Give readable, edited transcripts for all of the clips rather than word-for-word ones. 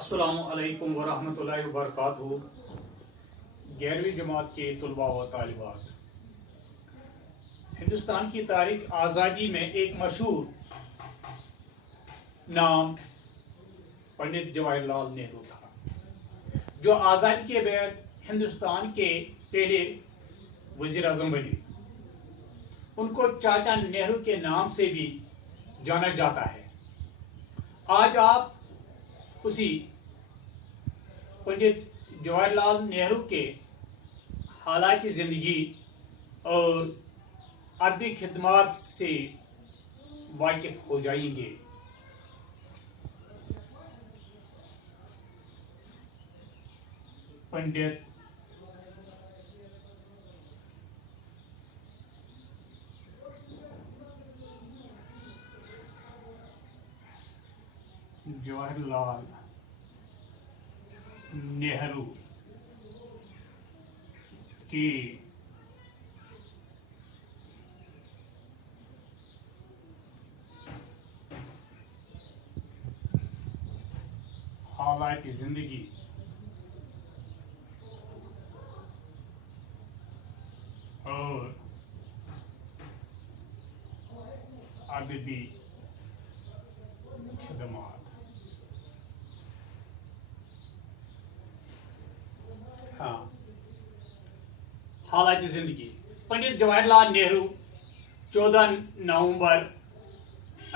अस्सलाम वालेकुम वरहमतुल्लाहि वबरकातुहू। 11वीं जमात के तलबा व तालिबात, हिंदुस्तान की तारीख आज़ादी में एक मशहूर नाम पंडित जवाहरलाल नेहरू था, जो आज़ादी के बाद हिंदुस्तान के पहले वज़ीर आज़म बने। उनको चाचा नेहरू के नाम से भी जाना जाता है। आज आप उसी पंडित जवाहरलाल नेहरू के हालात ज़िंदगी और अदबी खिदमत से वाकिफ हो जाएंगे। पंडित जवाहरलाल नेहरू की हालात ज़िंदगी और अदबी खिदमत। हाँ, हालात ज़िंदगी। पंडित जवाहरलाल नेहरू 14 नवंबर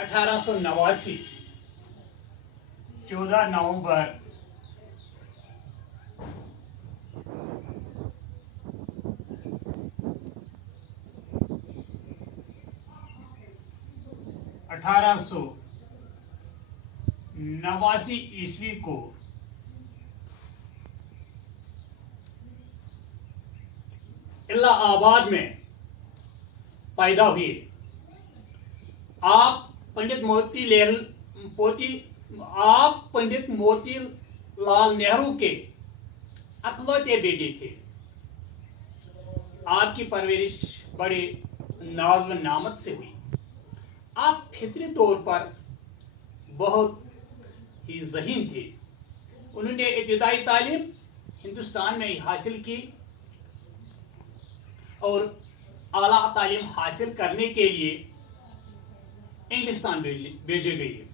1889 14 नवंबर 1889 ईस्वी को इलाहाबाद में पैदा हुए। आप पंडित मोतीलाल नेहरू के अकलौते बेटे थे। आपकी परवरिश बड़े नाज़ व नामत से हुई। आप फितरी तौर पर बहुत ही ज़हीन थे। उन्होंने इब्तिदाई तालीम हिंदुस्तान में ही हासिल की और आला तालीम हासिल करने के लिए इंग्लिस्तान भेजे गए।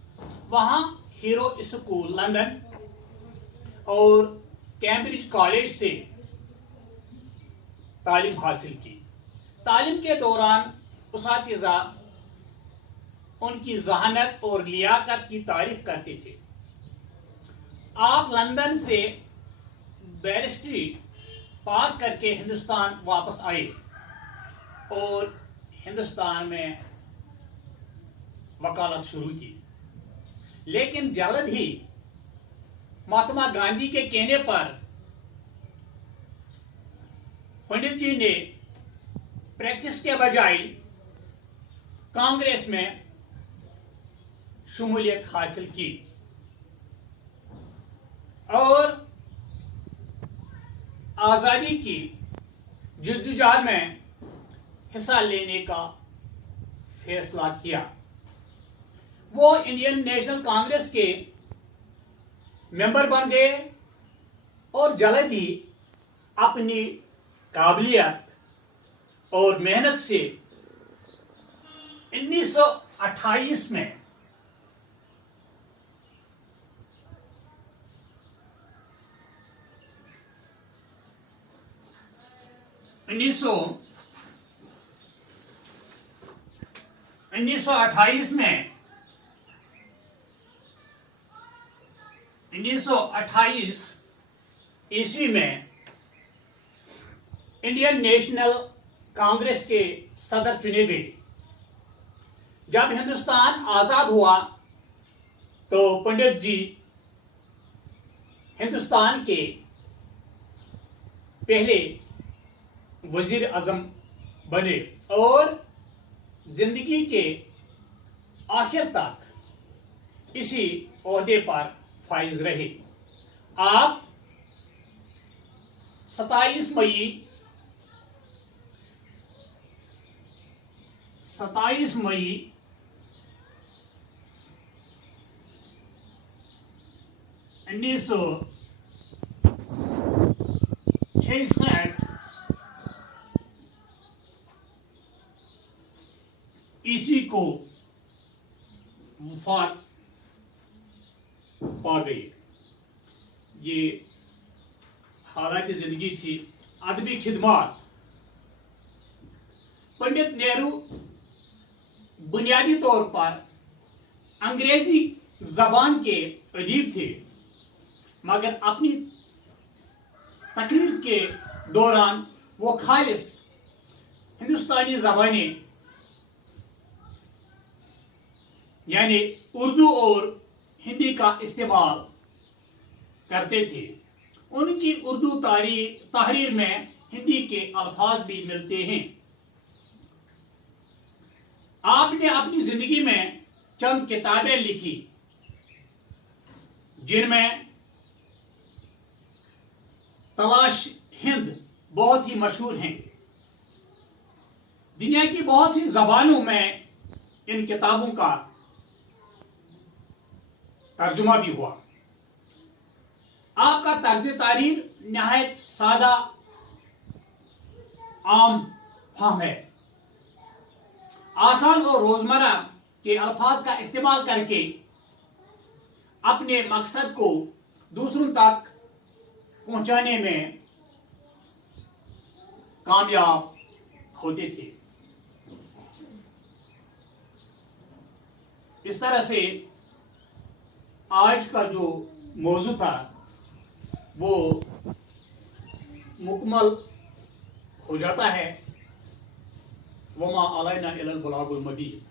वहाँ हीरो स्कूल लंदन और कैम्ब्रिज कॉलेज से तालीम हासिल की। तालीम के दौरान उस्ताद उनकी जहानत और लियाकत की तारीफ करते थे। आप लंदन से बैरिस्ट्री पास करके हिंदुस्तान वापस आए और हिंदुस्तान में वकालत शुरू की। लेकिन जल्द ही महात्मा गांधी के कहने पर पंडित जी ने प्रैक्टिस के बजाय कांग्रेस में शमूलियत हासिल की और आज़ादी की जद्दोजहद में हिस्सा लेने का फैसला किया। वो इंडियन नेशनल कांग्रेस के मेंबर बन गए और जल्द ही अपनी काबिलियत और मेहनत से 1928 में उन्नीस सौ 1928 ईस्वी में इंडियन नेशनल कांग्रेस के सदर चुने गए। जब हिंदुस्तान आजाद हुआ तो पंडित जी हिंदुस्तान के पहले वजीर आजम बने और जिंदगी के आखिर तक इसी ओहदे पर फाइज रहे। आप 27 मई 19 1966 ईस्वी को वफात पा गई। ये हालात जिंदगी थी। अदबी खिदमत। पंडित नेहरू बुनियादी तौर पर अंग्रेजी जबान के अदीब थे, मगर अपनी तकरीर के दौरान वो खालिस हिंदुस्तानी जबानें यानी उर्दू और हिंदी का इस्तेमाल करते थे। उनकी उर्दू तहरीर में हिंदी के अल्फाज भी मिलते हैं। आपने अपनी जिंदगी में चंद किताबें लिखी, जिनमें तलाश हिंद बहुत ही मशहूर हैं। दुनिया की बहुत सी जबानों में इन किताबों का तर्जुमा भी हुआ। आपका तर्ज तारीर नहायत सादा आम फहम है। आसान और रोजमर्रा के अल्फाज का इस्तेमाल करके अपने मकसद को दूसरों तक पहुंचाने में कामयाब होते थे। इस तरह से आज का जो मौजू था वो मुकम्मल हो जाता है। वमा अलैना इल्लल बलागुल मुबीन।